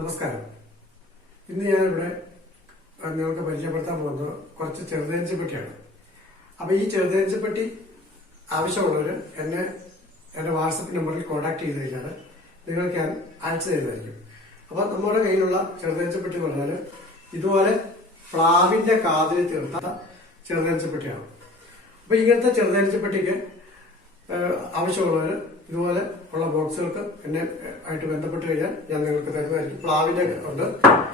നമസ്കാരം. ഇന്ന് ഞാനിവിടെ നിങ്ങൾക്ക് പരിചയപ്പെടുത്താൻ പോകുന്നത് കുറച്ച് ചെറുതേനീച്ചപ്പെട്ടിയാണ്. അപ്പൊ ഈ ചെറുതേനീച്ചപ്പെട്ടി ആവശ്യമുള്ളവർ എന്നെ എന്റെ വാട്സപ്പ് നമ്പറിൽ കോൺടാക്ട് ചെയ്ത് കഴിഞ്ഞാൽ നിങ്ങൾക്ക് ഞാൻ അയച്ചു തരുന്നതായിരിക്കും. അപ്പൊ നമ്മുടെ കയ്യിലുള്ള ചെറുതേനീച്ചപ്പെട്ടി എന്ന് പറഞ്ഞാൽ ഇതുപോലെ പ്ലാവിന്റെ കാതിൽ തീർത്ത ചെറുതേനീച്ചപ്പെട്ടിയാണ്. അപ്പൊ ഇങ്ങനത്തെ ചെറുതേനീച്ചപ്പെട്ടിക്ക് ആവശ്യമുള്ളവർ ഇതുപോലെ ഉള്ള ബോക്സുകൾക്ക് എന്നെ ആയിട്ട് ബന്ധപ്പെട്ട് കഴിഞ്ഞാൽ ഞാൻ നിങ്ങൾക്ക് തരുന്നതായിരിക്കും. പ്ലാവിന്റെ ഉണ്ട്,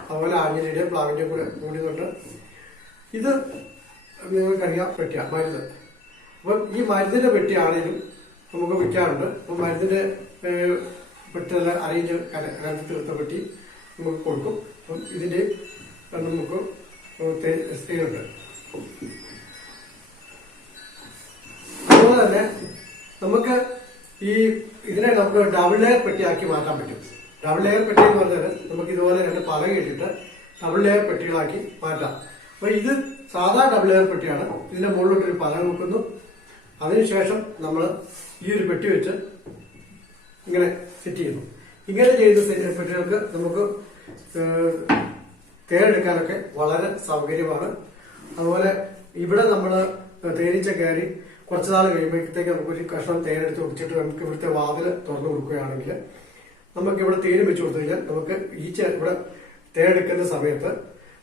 അതുപോലെ ആഞ്ഞിലിയുടെ പ്ലാവിന്റെ കൂടി ഉണ്ട്. ഇത് നിങ്ങൾക്കറിയാം പെട്ടിയ മരുന്ന്. അപ്പം ഈ മരുന്നിന്റെ പെട്ടിയാണെങ്കിലും നമുക്ക് വിൽക്കാറുണ്ട്. അപ്പം മരുന്നിന്റെ പെട്ടിയെല്ലാം അറേഞ്ച് കലർത്തി തീർത്ത പെട്ടി നമുക്ക് കൊടുക്കും. അപ്പം ഇതിന്റെ നമുക്ക് സ്ത്രീയുണ്ട്. അതുപോലെ തന്നെ നമുക്ക് ഇതിനെ നമുക്ക് ഡബിൾ ലെയർ പെട്ടിയാക്കി മാറ്റാൻ പറ്റും. ഡബിൾ ലെയർ പെട്ടി എന്ന് പറഞ്ഞാൽ നമുക്ക് ഇതുപോലെ രണ്ട് പലക ഇട്ടിട്ട് ഡബിൾ ലെയർ പെട്ടികളാക്കി മാറ്റാം. അപ്പൊ ഇത് സാധാ ഡബിൾ ലെയർ പെട്ടിയാണ്. ഇതിന്റെ മുകളിലോട്ടൊരു പലക വെക്കുന്നു. അതിനുശേഷം നമ്മൾ ഈ ഒരു പെട്ടി വെച്ച് ഇങ്ങനെ സെറ്റ് ചെയ്യുന്നു. ഇങ്ങനെ ചെയ്ത പെട്ടികൾക്ക് നമുക്ക് തേനെടുക്കാനൊക്കെ വളരെ സൗകര്യമാണ്. അതുപോലെ ഇവിടെ നമ്മൾ തേനീച്ച കയറി കുറച്ചു നാൾ കഴിയുമ്പോഴത്തേക്ക് നമുക്കൊരു കഷ്ണം തേനെടുത്ത് കുടിച്ചിട്ട് നമുക്ക് ഇവിടുത്തെ വാതിൽ തുറന്നു കൊടുക്കുകയാണെങ്കിൽ നമുക്ക് ഇവിടെ തേന് വെച്ച് കൊടുത്തു കഴിഞ്ഞാൽ നമുക്ക് ഇവിടെ തേനെടുക്കുന്ന സമയത്ത്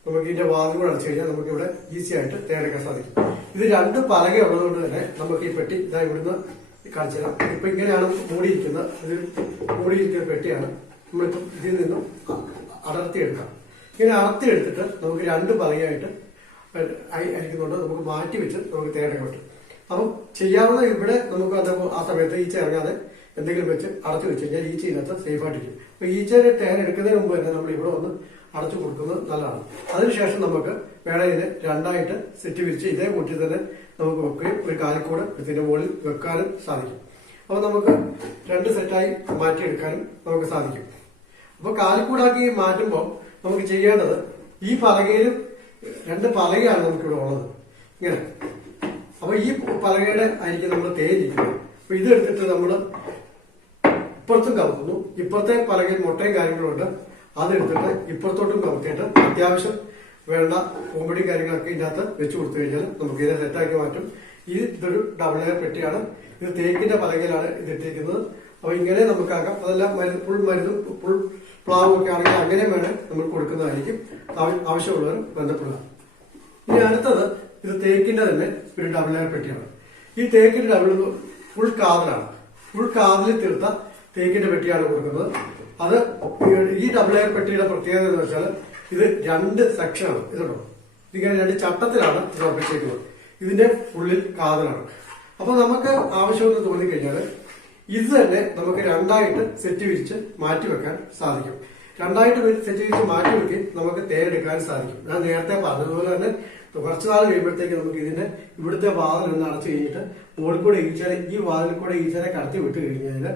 നമുക്ക് ഇതിന്റെ വാതിൽ കൂടെ അടച്ചു കഴിഞ്ഞാൽ നമുക്ക് ഇവിടെ ഈസി ആയിട്ട് തേനെടുക്കാൻ സാധിക്കും. ഇത് രണ്ട് പലക ഉള്ളതുകൊണ്ട് തന്നെ നമുക്ക് ഈ പെട്ടി ഇതാ ഇവിടുന്ന് കാണിച്ചു തരാം. ഇപ്പൊ ഇങ്ങനെയാണ് മൂടിയിരിക്കുന്നത്. ഇത് മൂടിയിരിക്കുന്ന പെട്ടിയാണ്. നമ്മളിപ്പം ഇതിൽ നിന്നും അടർത്തിയെടുക്കാം. ഇങ്ങനെ അടർത്തിയെടുത്തിട്ട് നമുക്ക് രണ്ട് പലകയായിട്ട് അരിക്കുന്നുണ്ട്. നമുക്ക് മാറ്റി വെച്ച് നമുക്ക് തേനെടുക്കാൻ പറ്റും. അപ്പം ചെയ്യാവുന്ന ഇവിടെ നമുക്ക് ആ സമയത്ത് ഈച്ച ഇറങ്ങാതെ എന്തെങ്കിലും വെച്ച് അടച്ചു വെച്ച് കഴിഞ്ഞാൽ ഈച്ച ഇതിനകത്ത് സേഫ് ആയിട്ടിരിക്കും. അപ്പൊ ഈച്ചയുടെ തേൻ എടുക്കുന്നതിന് മുമ്പ് തന്നെ നമ്മൾ ഇവിടെ ഒന്ന് അടച്ചു കൊടുക്കുന്നത് നല്ലതാണ്. അതിനുശേഷം നമുക്ക് വേണം ഇതിനെ രണ്ടായിട്ട് സെറ്റ് വിരിച്ച് ഇതേ കൂട്ടി തന്നെ നമുക്ക് വെക്കുകയും ഒരു കാലിക്കൂടെ ഇതിന്റെ മുകളിൽ വെക്കാനും സാധിക്കും. അപ്പൊ നമുക്ക് രണ്ട് സെറ്റായി മാറ്റിയെടുക്കാനും നമുക്ക് സാധിക്കും. അപ്പൊ കാലിക്കൂടാക്കി മാറ്റുമ്പോൾ നമുക്ക് ചെയ്യേണ്ടത് ഈ പലകയിലും രണ്ട് പലകയാണ് നമുക്കിവിടെ ഉള്ളത്. ഇങ്ങനെ അപ്പൊ ഈ പലകയുടെ ആയിരിക്കും നമ്മൾ തേനിരിക്കുന്നത്. അപ്പൊ ഇതെടുത്തിട്ട് നമ്മൾ ഇപ്പുറത്തും കവുത്തുന്നു. ഇപ്പുറത്തെ പലകയിൽ മുട്ടയും കാര്യങ്ങളുണ്ട്. അതെടുത്തിട്ട് ഇപ്പുറത്തോട്ടും കവുത്തിയിട്ട് അത്യാവശ്യം വേണ്ട കോമ്പടിയും കാര്യങ്ങളൊക്കെ ഇതിനകത്ത് വെച്ച് കൊടുത്തു കഴിഞ്ഞാൽ നമുക്ക് ഇതിനെ സെറ്റാക്കി മാറ്റും. ഇതൊരു ഡബിൾ ലെയർ പെട്ടിയാണ്. ഇത് തേക്കിന്റെ പലകയിലാണ് ഇതിട്ടിരിക്കുന്നത്. അപ്പൊ ഇങ്ങനെ നമുക്കാക്കാം. അതെല്ലാം ഫുൾ മരുന്നും ഫുൾ പ്ലാവും ഒക്കെ ആണെങ്കിൽ അങ്ങനെ വേണം നമ്മൾ കൊടുക്കുന്നതായിരിക്കും. ആവശ്യമുള്ളവർ ബന്ധപ്പെടുക. ഇനി അടുത്തത് ഇത് തേക്കിന്റെ തന്നെ ഒരു ഡബിൾ ലെയർ പെട്ടിയാണ്. ഈ തേക്കിന്റെ ഡബിൾ ഫുൾ കാതിലാണ്. ഫുൾ കാതിൽ തീർത്ത തേക്കിന്റെ പെട്ടിയാണ് കൊടുക്കുന്നത്. അത് ഈ ഡബിൾ ലെയർ പെട്ടിയുടെ പ്രത്യേകത എന്ന് വെച്ചാൽ ഇത് രണ്ട് സെക്ഷനാണ്. ഇതുണ്ടോ, ഇതിങ്ങനെ രണ്ട് ചട്ടത്തിലാണ് ഇത് ഉറപ്പിച്ചേക്കുന്നത്. ഇതിന്റെ ഉള്ളിൽ കാതിലാണ്. അപ്പൊ നമുക്ക് ആവശ്യമെന്ന് തോന്നിക്കഴിഞ്ഞാൽ ഇത് തന്നെ നമുക്ക് രണ്ടായിട്ട് സെറ്റ് വിരിച്ച് മാറ്റിവെക്കാൻ സാധിക്കും. രണ്ടായിട്ട് സെറ്റ് വിരിച്ച് മാറ്റിവെക്കുകയും നമുക്ക് തേനെടുക്കാൻ സാധിക്കും. ഞാൻ നേരത്തെ പറഞ്ഞതുപോലെ തന്നെ കുറച്ചു നാൾ കഴിയുമ്പോഴത്തേക്ക് നമുക്ക് ഇതിന്റെ ഇവിടുത്തെ വാതിൽ ഒന്ന് അടച്ചു കഴിഞ്ഞിട്ട് മുകളിൽ കൂടെ ഈച്ചനെ ഈ വാതിൽ കൂടെ ഈച്ചനെ കടത്തി വിട്ട് കഴിഞ്ഞാൽ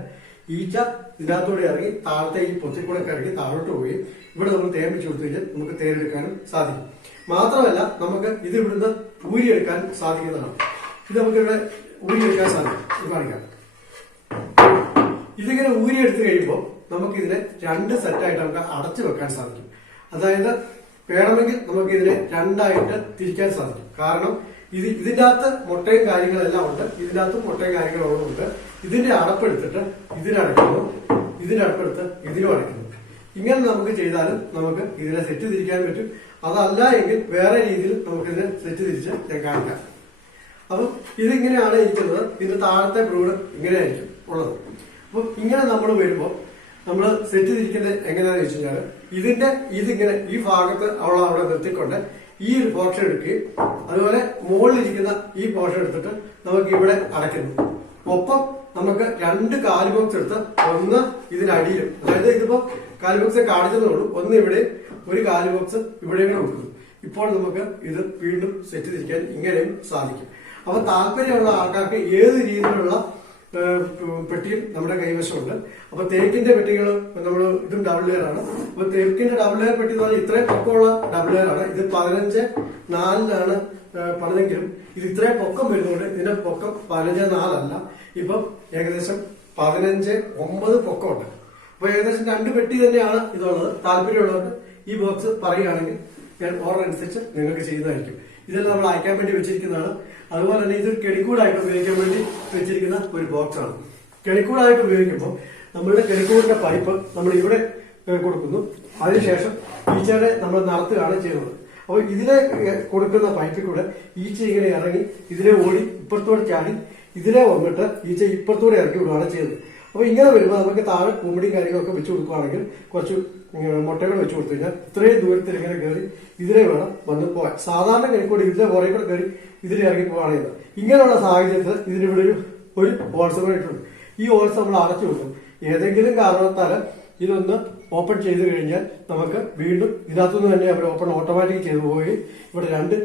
ഈച്ച ഇതിനകത്തൂടെ ഇറങ്ങി താഴത്തെ ഈ പൊത്തിക്കൂടെ ഇറങ്ങി താഴോട്ട് പോയി ഇവിടെ നമ്മൾ തേൻ വെച്ച് കൊടുത്തു കഴിഞ്ഞാൽ നമുക്ക് തേനെടുക്കാനും സാധിക്കും. മാത്രമല്ല നമുക്ക് ഇത് ഇവിടുന്ന് ഊരിയെടുക്കാൻ സാധിക്കുന്നതാണ്. ഇത് നമുക്കിവിടെ ഊരിയെടുക്കാൻ സാധിക്കും. ഇത് കാണിക്കാം. ഇതിങ്ങനെ ഊരിയെടുത്ത് കഴിയുമ്പോൾ നമുക്കിതിനെ രണ്ട് സെറ്റായിട്ട് നമുക്ക് അടച്ചു വെക്കാൻ സാധിക്കും. അതായത് വേണമെങ്കിൽ നമുക്ക് ഇതിനെ രണ്ടായിട്ട് തിരിക്കാൻ സാധിക്കും. കാരണം ഇതിന്റെ അകത്ത് മുട്ടയും കാര്യങ്ങളെല്ലാം ഉണ്ട്. ഇതിന്റെ അകത്ത് മുട്ടയും കാര്യങ്ങളും ഉണ്ട്. ഇതിന്റെ അടപ്പെടുത്തിട്ട് ഇതിനടക്കുന്നു, ഇതിന്റെ അടപ്പെടുത്ത് ഇതിനും അടയ്ക്കുന്നു. ഇങ്ങനെ നമുക്ക് ചെയ്താലും നമുക്ക് ഇതിനെ സെറ്റ് തിരിക്കാൻ പറ്റും. അതല്ല എങ്കിൽ വേറെ രീതിയിൽ നമുക്ക് ഇതിനെ സെറ്റ് തിരിച്ച് ഞാൻ കാണിക്കാം. അപ്പൊ ഇതിങ്ങനെയാണ് ഇരിക്കുന്നത്. ഇതിന്റെ താഴത്തെ ബ്രൂഡ് ഇങ്ങനെയായിരിക്കും ഉള്ളത്. അപ്പൊ ഇങ്ങനെ നമ്മൾ വരുമ്പോൾ നമ്മൾ സെറ്റ് തിരിക്കുന്നത് എങ്ങനെയാണെന്ന് വെച്ച് കഴിഞ്ഞാൽ ഇതിങ്ങനെ ഈ ഭാഗത്ത് അവിടെ നിർത്തിക്കൊണ്ട് ഈ ഒരു പോർഷൻ എടുക്കുകയും അതുപോലെ മുകളിലിരിക്കുന്ന ഈ പോർഷൻ എടുത്തിട്ട് നമുക്ക് ഇവിടെ അടയ്ക്കുന്നു. ഒപ്പം നമുക്ക് രണ്ട് കാല് ബോക്സ് എടുത്ത് ഒന്ന് ഇതിനടിയിലും, അതായത് ഇതിപ്പോ കാല് ബോക്സ് കാണിച്ചതേ ഉള്ളൂ, ഒന്ന് ഇവിടെ ഒരു കാല് ബോക്സ് ഇവിടെ കൊടുക്കുന്നു. ഇപ്പോൾ നമുക്ക് ഇത് വീണ്ടും സെറ്റ് തിരിക്കാൻ ഇങ്ങനെയും സാധിക്കും. അപ്പൊ താല്പര്യമുള്ള ആൾക്കാർക്ക് ഏത് രീതിയിലുള്ള പെട്ടിയും നമ്മുടെ കൈവശമുണ്ട്. അപ്പൊ തേക്കിന്റെ പെട്ടികൾ നമ്മൾ ഇതും ഡബിൾ ലെയർ ആണ്. അപ്പൊ തേക്കിന്റെ ഡബിൾ ലെയർ പെട്ടി എന്ന് പറഞ്ഞാൽ ഇത്രയും പൊക്കമുള്ള ഡബിൾ ലെയർ ആണ്. ഇത് 15:4 പറഞ്ഞെങ്കിലും ഇത് ഇത്രയും പൊക്കം വരുന്നുണ്ട്. ഇതിന്റെ പൊക്കം 15:4 ഇപ്പം ഏകദേശം 15:9 പൊക്കമുണ്ട്. അപ്പൊ ഏകദേശം 2 പെട്ടി തന്നെയാണ് ഇതുള്ളത്. താല്പര്യമുള്ളവർക്ക് ഈ ബോക്സ് പറയുകയാണെങ്കിൽ ഞാൻ ഓർഡർ അനുസരിച്ച് നിങ്ങൾക്ക് ചെയ്യുന്നതായിരിക്കും. ഇതെല്ലാം നമ്മൾ അയക്കാൻ വേണ്ടി വെച്ചിരിക്കുന്നതാണ്. അതുപോലെ തന്നെ ഇത് കെണിക്കൂടായിട്ട് ഉപയോഗിക്കാൻ വേണ്ടി വെച്ചിരിക്കുന്ന ഒരു ബോക്സ് ആണ്. കെണിക്കൂടായിട്ട് ഉപയോഗിക്കുമ്പോൾ നമ്മളുടെ കെണിക്കൂടിന്റെ പൈപ്പ് നമ്മൾ ഇവിടെ കൊടുക്കുന്നു. അതിനുശേഷം ഈച്ചയുടെ നമ്മൾ നടത്തുകയാണ് ചെയ്യുന്നത്. അപ്പോൾ ഇതിലെ കൊടുക്കുന്ന പൈപ്പിൽ കൂടെ ഈച്ച ഇങ്ങനെ ഇറങ്ങി ഇതിലെ ഓടി ഇപ്പുറത്തൂടെ ചാടി ഇതിലെ വന്നിട്ട് ഈച്ച ഇപ്പുറത്തൂടെ ഇറക്കി വിടുകയാണ് ചെയ്യുന്നത്. അപ്പൊ ഇങ്ങനെ വരുമ്പോൾ നമുക്ക് താഴെ കുമ്പിടിയും കാര്യങ്ങളൊക്കെ വെച്ച് കൊടുക്കുകയാണെങ്കിൽ കുറച്ച് മുട്ടകൾ വെച്ച് കൊടുത്തു കഴിഞ്ഞാൽ ഇത്രയും ദൂരത്തിൽ ഇങ്ങനെ കയറി ഇതിലെ വേണം വന്ന് പോകാൻ. സാധാരണ കൈക്കൂടി ഇതിലെ പുറകെ കൂടെ കയറി ഇതിലെ ഇറങ്ങി പോവുകയാണെങ്കിൽ ഇങ്ങനെയുള്ള സാഹചര്യത്തിൽ ഇതിനിവിടെ ഒരു ഹോൾസ് കൂടെ ഇട്ടുണ്ട്. ഈ ഹോൾസ് നമ്മൾ അടച്ചു കൊടുക്കും. ഏതെങ്കിലും കാരണത്താൽ ഇതൊന്ന് ഓപ്പൺ ചെയ്ത് കഴിഞ്ഞാൽ നമുക്ക് വീണ്ടും ഇതിനകത്തുനിന്ന് തന്നെ അവർ ഓട്ടോമാറ്റിക് ചെയ്തു പോവുകയും ഇവിടെ 2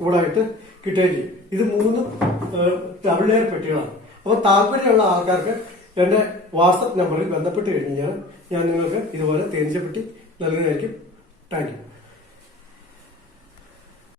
കൂടായിട്ട് കിട്ടുകയും ചെയ്യും. ഇത് 3 ഡബിൾ ലെയർ പെട്ടികളാണ്. അപ്പോൾ താല്പര്യമുള്ള ആൾക്കാർക്ക് എന്റെ വാട്സപ്പ് നമ്പറിൽ ബന്ധപ്പെട്ട് കഴിഞ്ഞാൽ ഞാൻ നിങ്ങൾക്ക് ഇതുപോലെ തേനീച്ചപ്പെട്ടി നൽകുന്നതായിരിക്കും. Thank U.